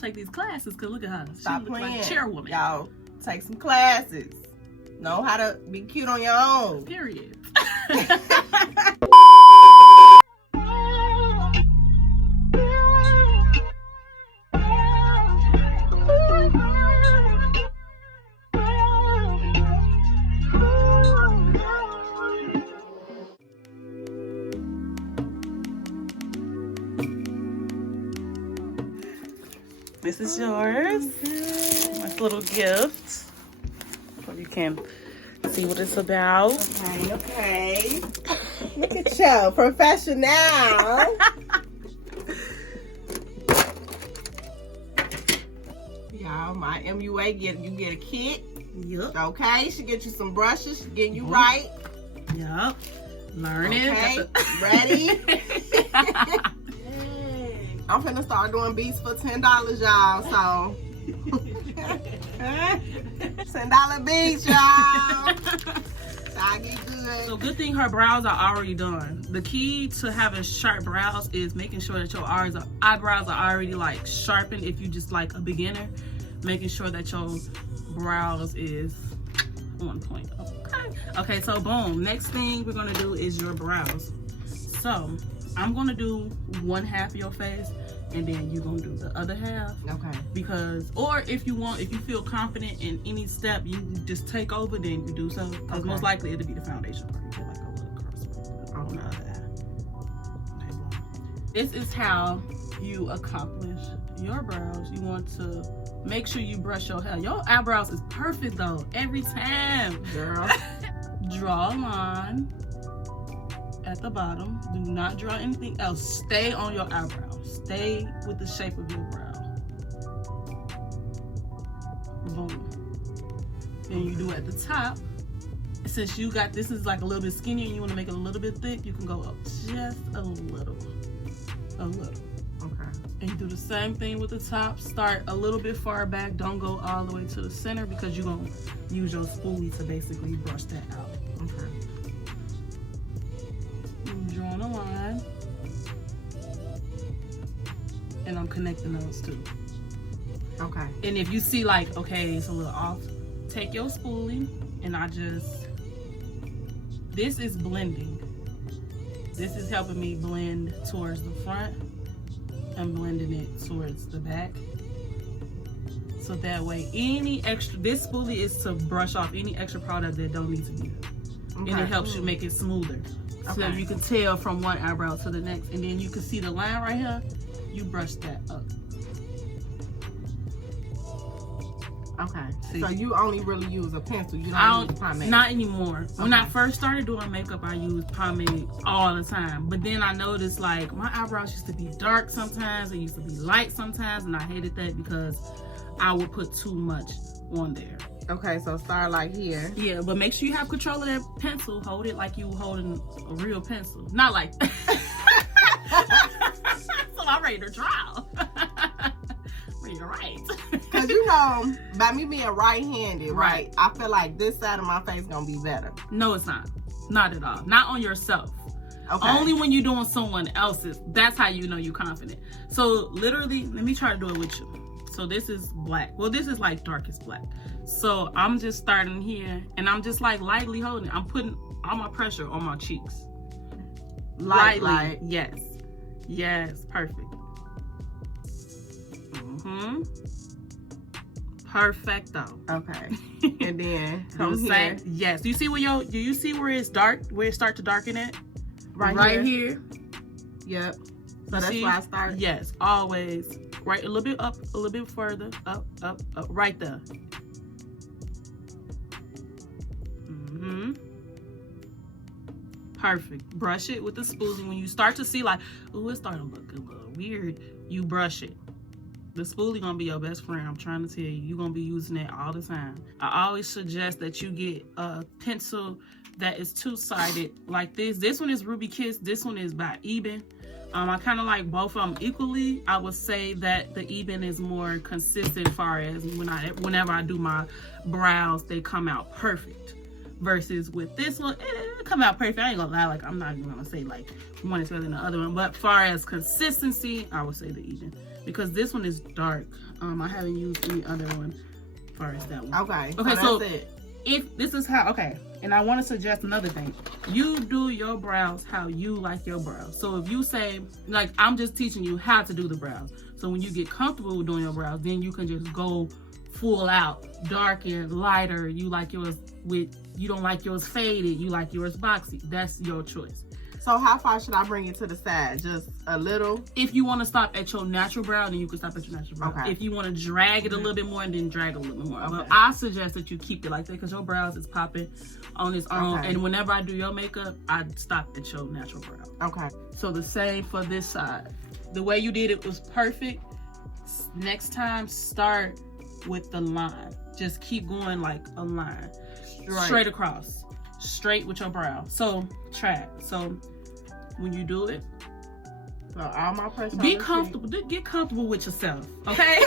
take these classes because look at her. Stop she looks playing. like a chairwoman. Y'all take some classes. Know how to be cute on your own. Period. This is yours. Nice little gift. So you can see what it's about. Okay. Look at you, professional. Y'all, my MUA you get a kit. Yup. Okay, she get you some brushes. She getting you right. Yup. Learning. Okay, ready? I'm finna start doing beats for $10, y'all. So $10 beats, y'all. I get good. So good thing her brows are already done. The key to having sharp brows is making sure that your eyebrows are already like sharpened. If you just like a beginner, making sure that your brows is on point. Okay, so boom. Next thing we're gonna do is your brows. So I'm gonna do one half of your face and then you're gonna do the other half. Okay. Because, or if you feel confident in any step, you just take over, then you do so. Because most likely it'll be the foundation part. You get like a little cross on the other half. Okay, this is how you accomplish your brows. You want to make sure you brush your hair. Your eyebrows is perfect though, every time. Girl. Draw a line at the bottom. Do not draw anything else. Stay on your eyebrow. Stay with the shape of your brow. Boom. Then you do at the top. Since you got this is like a little bit skinny and you want to make it a little bit thick, you can go up just a little. Okay. And you do the same thing with the top. Start a little bit far back. Don't go all the way to the center because you're gonna use your spoolie to basically brush that out. Okay. I'm drawing a line. And I'm connecting those two. Okay. And if you see like, okay, it's a little off, take your spoolie and this is blending. This is helping me blend towards the front and blending it towards the back. So that way, this spoolie is to brush off any extra product that don't need to be there. Okay. And it helps you make it smoother. So that you can tell from one eyebrow to the next. And then you can see the line right here. You brush that up. Okay. See? So you only really use a pencil. You don't use pomade. Not anymore. Okay. When I first started doing makeup, I used pomade all the time. But then I noticed like my eyebrows used to be dark sometimes. They used to be light sometimes. And I hated that because I would put too much on there. Okay, so start like here. Yeah, but make sure you have control of that pencil. Hold it like you were holding a real pencil. Not like that. So I'm ready to draw. Ready to write. Because you know, by me being right-handed, right, I feel like this side of my face gonna be better. No, it's not. Not at all. Not on yourself. Okay. Only when you're doing someone else's. That's how you know you're confident. So literally, let me try to do it with you. So this is black. Well, this is like darkest black. So I'm just starting here and I'm just like lightly holding it. I'm putting all my pressure on my cheeks. Lightly. Yes. Yes. Perfect. Perfecto. Okay. And then come here. Yes. Do you see where do you see where it's dark? Where it starts to darken it? Right here. Yep. So that's why I start. Yes. Always. Right. A little bit up. A little bit further. Up. Up. Up. Right there. Perfect. Brush it with the spoolie. When you start to see like, oh, it's starting to look a little weird, you brush it. The spoolie gonna be your best friend. I'm trying to tell you, you're gonna be using it all the time. I always suggest that you get a pencil that is two-sided like this. This one is Ruby Kiss. This one is by EBIN. I kind of like both of them equally. I would say that the EBIN is more consistent as far as whenever I do my brows, they come out perfect. Versus with this one, it come out perfect. I ain't gonna lie, like I'm not even gonna say like one is better than the other one, but far as consistency, I would say the EBIN, because this one is dark. I haven't used any other one as far as that one. Okay. Okay, so that's it. if this is how, okay, and I want to suggest another thing. You do your brows how you like your brows. So if you say, like, I'm just teaching you how to do the brows. So when you get comfortable with doing your brows, then you can just go full out, darker, lighter. You like yours with, you don't like yours faded, you like yours boxy. That's your choice. So how far should I bring it to the side? Just a little? If you want to stop at your natural brow, then you can stop at your natural brow. Okay. If you want to drag it a little bit more, and then drag it a little bit more. Okay. But I suggest that you keep it like that because your brows is popping on its own. Okay. And whenever I do your makeup, I stop at your natural brow. Okay. So the same for this side. The way you did it was perfect. Next time, start with the line. Just keep going like a line. Straight across. Straight with your brow. So try it. So when you do it, so all my pressure. be comfortable. Get comfortable with yourself. Okay?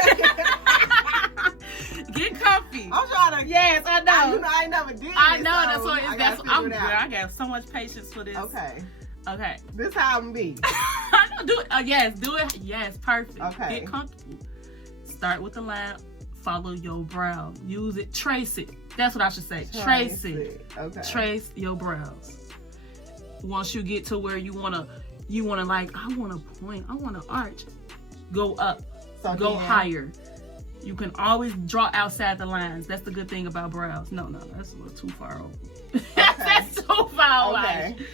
Get comfy. I'm trying to. Yes, I know. I ain't never did. I this, know, so that's what I it's. gotta That's figure I'm it good. out. I got so much patience for this. Okay. Okay. This how I'm be. I know, do it. Yes, do it. Yes, perfect. Okay. Get comfortable. Start with the line. Follow your brow. Use it. Trace it. That's what I should say. Trace it. Okay. Trace your brows. Once you get to where you wanna like, I wanna point, I wanna arch, go up, So go then, higher. You can always draw outside the lines. That's the good thing about brows. No, that's a little too far over. That's too far away. Okay.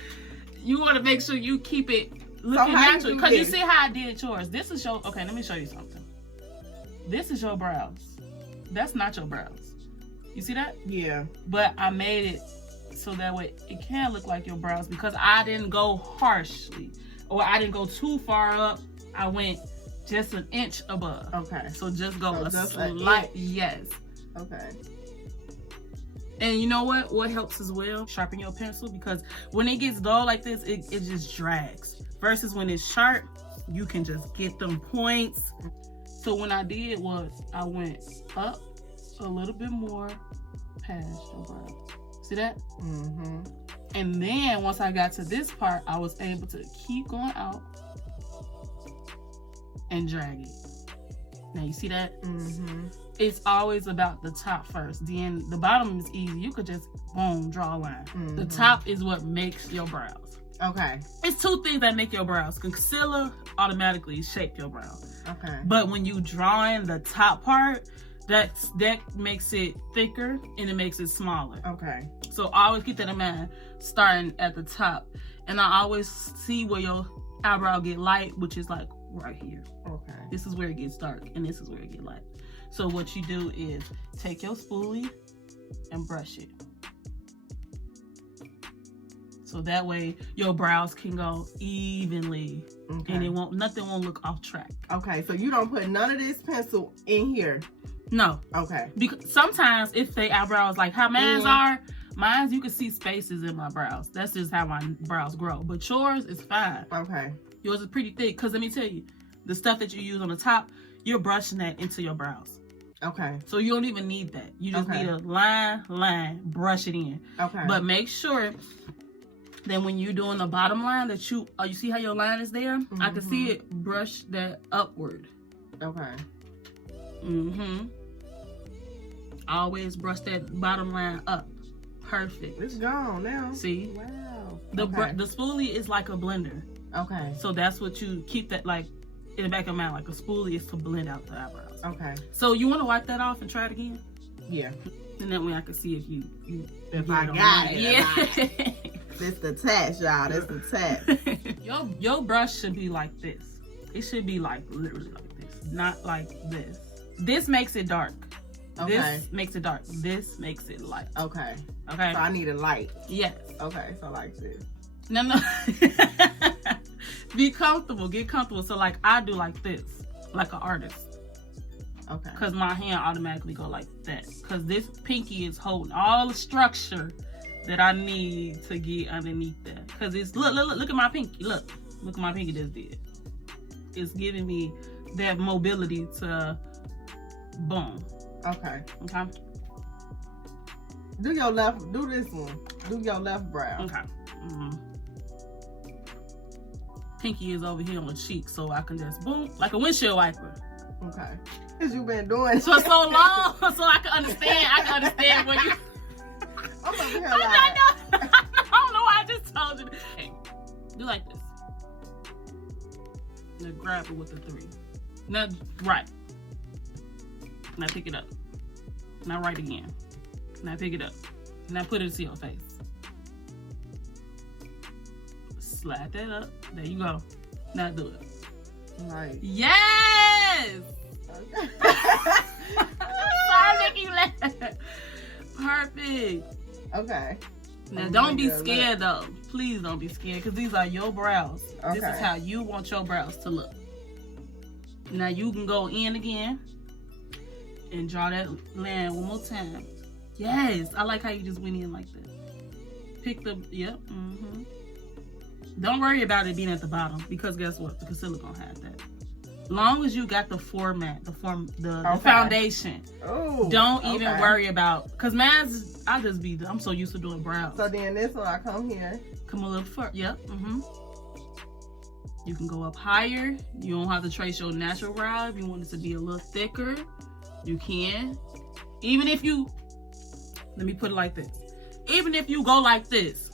You wanna make sure you keep it looking how you natural. do Cause you this? see how I did yours. This is your, okay, let me show you something. This is your brows. That's not your brows. You see that? Yeah. But I made it so that way it can look like your brows because I didn't go harshly or I didn't go too far up. I went just an inch above. Okay. So just go a just an slight, inch. yes. Okay. And you know what? What helps as well? Sharpen your pencil because when it gets dull like this, it just drags. Versus when it's sharp, you can just get them points. So what I did was I went up a little bit more past your brow. See that? Mm-hmm. And then once I got to this part, I was able to keep going out and drag it. Now you see that? Mm-hmm. It's always about the top first. Then the bottom is easy. You could just, boom, draw a line. Mm-hmm. The top is what makes your brows. Okay. It's two things that make your brows. Concealer automatically shape your brows. Okay. But when you draw in the top part, that makes it thicker and it makes it smaller. Okay. So always keep that in mind, starting at the top. And I always see where your eyebrow get light, which is like right here. Okay. This is where it gets dark and this is where it get light. So what you do is take your spoolie and brush it. So that way your brows can go evenly. Okay. And nothing won't look off track. Okay, so you don't put none of this pencil in here. No. Okay. Because sometimes if they eyebrows like how mine's are, mine's you can see spaces in my brows. That's just how my brows grow. But yours is fine. Okay. Yours is pretty thick. Because let me tell you, the stuff that you use on the top, you're brushing that into your brows. Okay. So you don't even need that. You just Okay. need a line, brush it in. Okay. But make sure that when you're doing the bottom line that you see how your line is there? Mm-hmm. I can see it, brush that upward. Okay. Mm-hmm. Always brush that bottom line up. Perfect. It's gone now. See? Wow. The Okay. the spoolie is like a blender. Okay. So that's what you keep that like in the back of your mind. Like a spoolie is to blend out the eyebrows. Okay. So you want to wipe that off and try it again? Yeah. And that way I can see if you If I get got on it. Yeah. This the test, y'all. This the test. Your brush should be like this. It should be like literally like this, not like this. This makes it dark. Okay. This makes it dark. This makes it light. Okay. Okay. So I need a light. Yes. Okay. So like this. No. Be comfortable. Get comfortable. So like I do like this, like an artist. Okay. Cause my hand automatically go like that. Cause this pinky is holding all the structure that I need to get underneath that. Cause it's look at my pinky. Look what my pinky just did. It's giving me that mobility to boom. Okay. Okay. Do your left. Do this one. Do your left brow. Okay. Pinky is over here on the cheek, so I can just boom, like a windshield wiper. Okay. Because you've been doing it for so long, so I can understand. I can understand when you. I'm over here like... I don't know why I just told you. Hey, do like this. Now grab it with the 3. Now, right. Now pick it up. Now right again. Now pick it up. Now put it to your face. Slide that up. There you go. Now do it. Right. Yes! Okay. Sorry, making you laugh. Perfect. Okay. Now don't be scared though. Please don't be scared because these are your brows. Okay. This is how you want your brows to look. Now you can go in again and draw that line one more time. Yes, I like how you just went in like that. Pick the, yep, Don't worry about it being at the bottom because guess what? The concealer gonna have that. Long as you got the format, the foundation. Oh. Don't even worry about, cause mine's, I'm so used to doing brows. So then this one, I come here. Come a little further, yep, You can go up higher. You don't have to trace your natural brow. If you want it to be a little thicker, you can. Even if you, let me put it like this. Even if you go like this,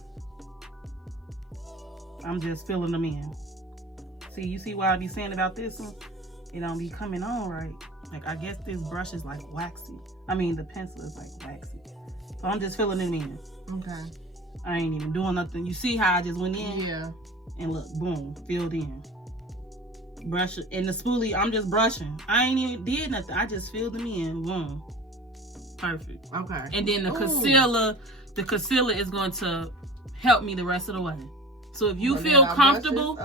I'm just filling them in. See, you see why I be saying about this one? It don't be coming on right. Like, I guess this brush is like waxy. I mean, the pencil is like waxy. So I'm just filling it in. Okay. I ain't even doing nothing. You see how I just went in? Yeah. And look, boom, filled in. Brush it. And the spoolie, I'm just brushing. I ain't even did nothing. I just filled them in. Boom. Perfect. Okay. And then the concealer is going to help me the rest of the way. So if you feel comfortable,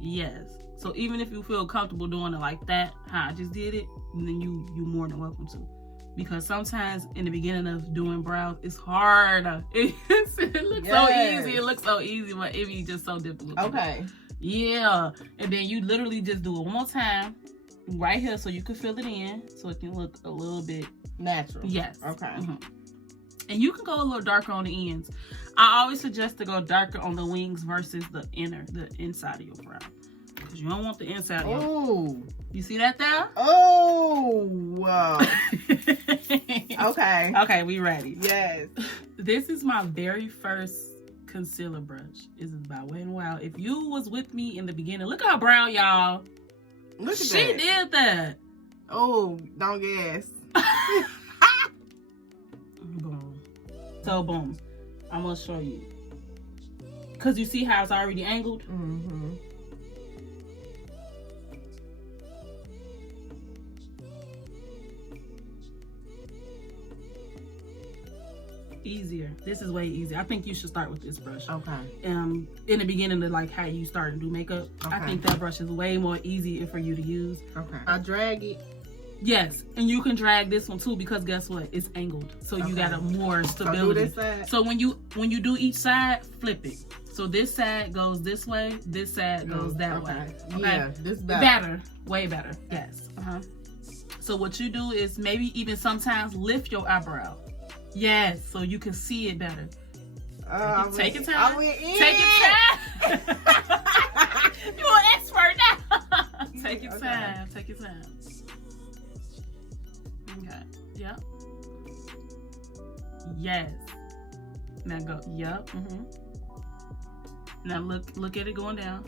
yes. So even if you feel comfortable doing it like that, how I just did it, then you more than welcome to. Because sometimes in the beginning of doing brows, it's hard. It looks so easy. It looks so easy, but it be just so difficult. Okay. Yeah. And then you literally just do it one more time right here so you can fill it in so it can look a little bit natural. Yes. Okay. And you can go a little darker on the ends. I always suggest to go darker on the wings versus the inside of your brow. Because you don't want the inside of your brow. You see that there? Oh, wow. Okay. Okay, we ready. Yes. This is my very first concealer brush. This is by Wet n Wild. If you was with me in the beginning, look at her brow, y'all. Look at that. She did that. Oh, don't guess. Boom. So, boom. I'm going to show you. Because you see how it's already angled? Easier. This is way easier. I think you should start with this brush. Okay. In the beginning of like how you start to do makeup, I think that brush is way more easier for you to use. Okay. I drag it. Yes, and you can drag this one too because guess what? It's angled, so you got a more stability. So, this side. So when you do each side, flip it. So this side goes this way, this side goes that way. Okay. Yeah, this better, way better. Yes. So what you do is maybe even sometimes lift your eyebrow. Yes, so you can see it better. Take your time. Take your time. You're an expert now. Take your time. Take your time. Okay. Yep. Yes. Now go. Yep. Now look at it going down.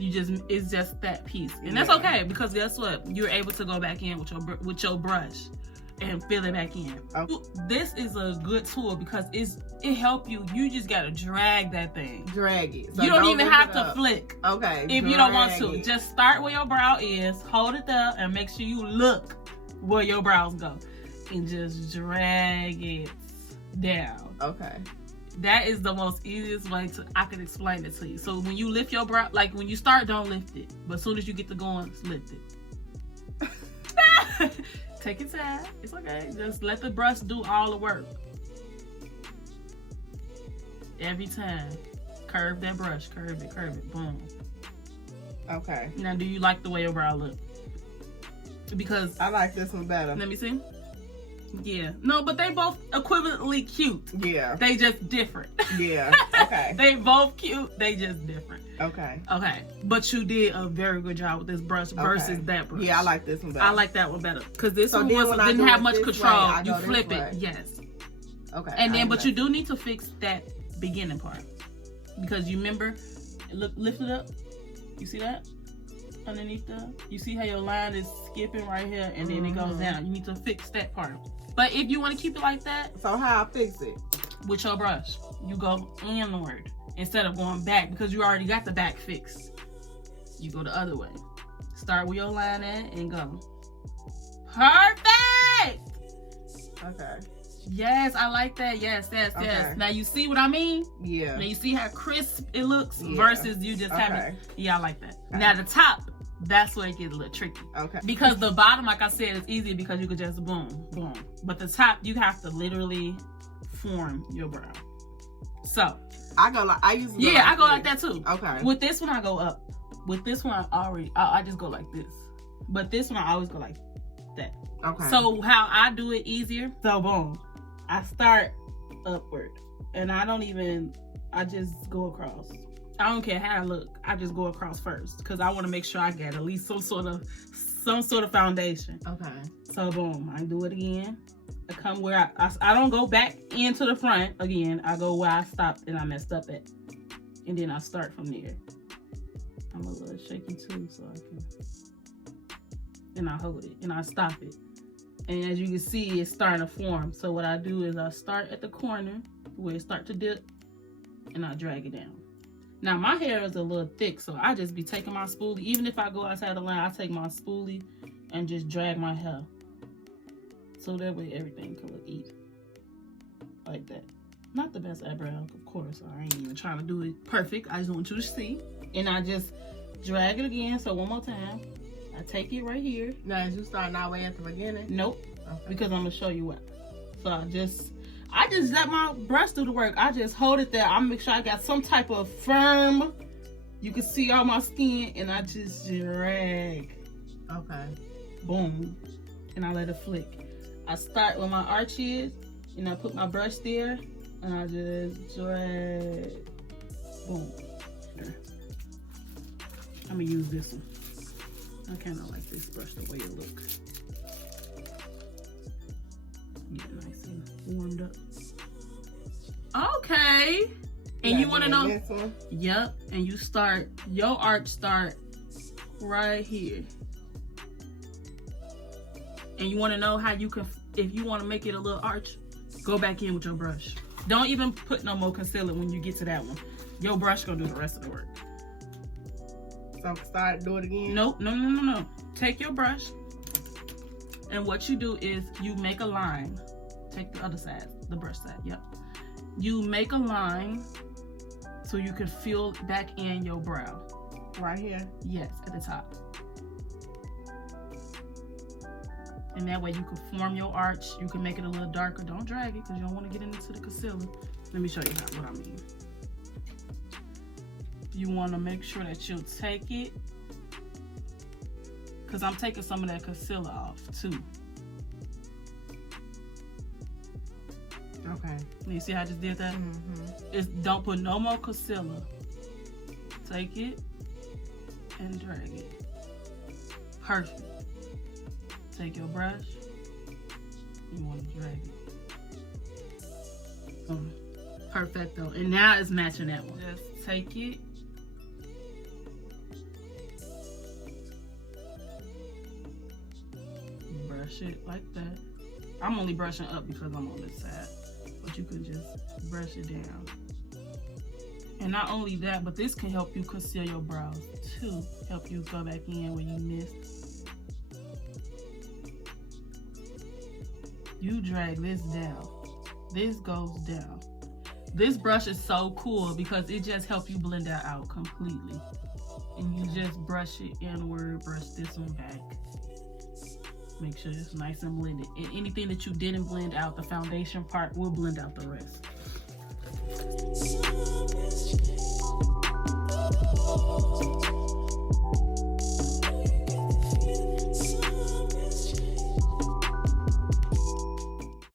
It's just that piece, and that's okay because guess what? You're able to go back in with your brush and fill it back in. Okay. This is a good tool because it help you. You just gotta drag that thing. Drag it. So you don't even have to flick. Okay. If you don't want to, just start where your brow is, hold it there, and make sure you look where your brows go, and just drag it down. Okay. That is the most easiest way I can explain it to you. So when you lift your brow, like when you start, don't lift it, but as soon as you get to going, lift it. Take your time. It's okay. Just let the brush do all the work. Every time. Curve that brush. Curve it. Boom. Okay. Now, do you like the way your brow look? Because I like this one better. Let me see. Yeah. No, but they both equivalently cute. Yeah. They just different. Yeah. Okay. They both cute. They just different. Okay. Okay. But you did a very good job with this brush versus that brush. Yeah, I like this one better. I like that one better. Because this So one then when I didn't do have it much this control. way, I You go flip this it. way. Yes. Okay. And then, but you do need to fix that beginning part. Because you remember, lift it up. You see that? Underneath you see how your line is skipping right here and then it goes down. You need to fix that part. But if you want to keep it like that, so how I fix it? With your brush, you go inward instead of going back because you already got the back fixed. You go the other way. Start where your line at and go. Perfect. Okay. Yes, I like that. Yes. Okay. Now you see what I mean? Yeah. Now you see how crisp it looks versus you just having. Yeah, I like that. Okay. Now the top, that's where it gets a little tricky. Okay. Because the bottom, like I said, is easy because you could just boom. But the top, you have to literally form your brow. So I go like I usually. I go like that too. Okay. With this one, I go up. With this one, I just go like this. But this one, I always go like that. Okay. So how I do it easier? So boom, I start upward, and I just go across. I don't care how I look. I just go across first because I want to make sure I get at least some sort of foundation. Okay. So boom, I do it again. I come where I don't go back into the front again. I go where I stopped and I messed up at, and then I start from there. I'm a little shaky too, so I can. And I hold it and I stop it. And as you can see, it's starting to form. So what I do is I start at the corner where it starts to dip and I drag it down. Now my hair is a little thick, so I just be taking my spoolie. Even if I go outside the line, I take my spoolie and just drag my hair. So that way everything can look even. Like that. Not the best eyebrow, of course. I ain't even trying to do it perfect. I just want you to see. And I just drag it again. So one more time. I take it right here. Now, is you starting our way at the beginning? Nope. Okay. Because I'm gonna show you what. So I just let my brush do the work. I just hold it there. I make sure I got some type of firm. You can see all my skin, and I just drag. Okay. Boom. And I let it flick. I start where my arch is, and I put my brush there, and I just drag. Boom. I'm gonna use this one. I kind of like this brush the way it looks. Get nice and warmed up. Okay. And you want to know? This one? Yep. And you start, your arch start right here. And you want to know how you can, if you want to make it a little arch, go back in with your brush. Don't even put no more concealer when you get to that one. Your brush gonna do the rest of the work. So start, do it again? Nope, no. Take your brush, and what you do is you make a line. Take the other side, the brush side, yep. You make a line so you can fill back in your brow. Right here? Yes, at the top. And that way you can form your arch. You can make it a little darker. Don't drag it because you don't want to get into the concealer. Let me show you what I mean. You want to make sure that you take it, because I'm taking some of that concealer off too. Okay. You see how I just did that? Mm-hmm. Don't put no more concealer. Take it and drag it. Perfect. Take your brush. You want to drag it. Perfecto. And now it's matching that one. Just take it. Brush it like that. I'm only brushing up because I'm on this side, but you can just brush it down. And not only that, but this can help you conceal your brows too. Help you go back in where you missed. You drag this down. This goes down. This brush is so cool because it just helps you blend that out completely. And you just brush it inward, brush this one back. Make sure it's nice and blended. And anything that you didn't blend out, the foundation part will blend out the rest.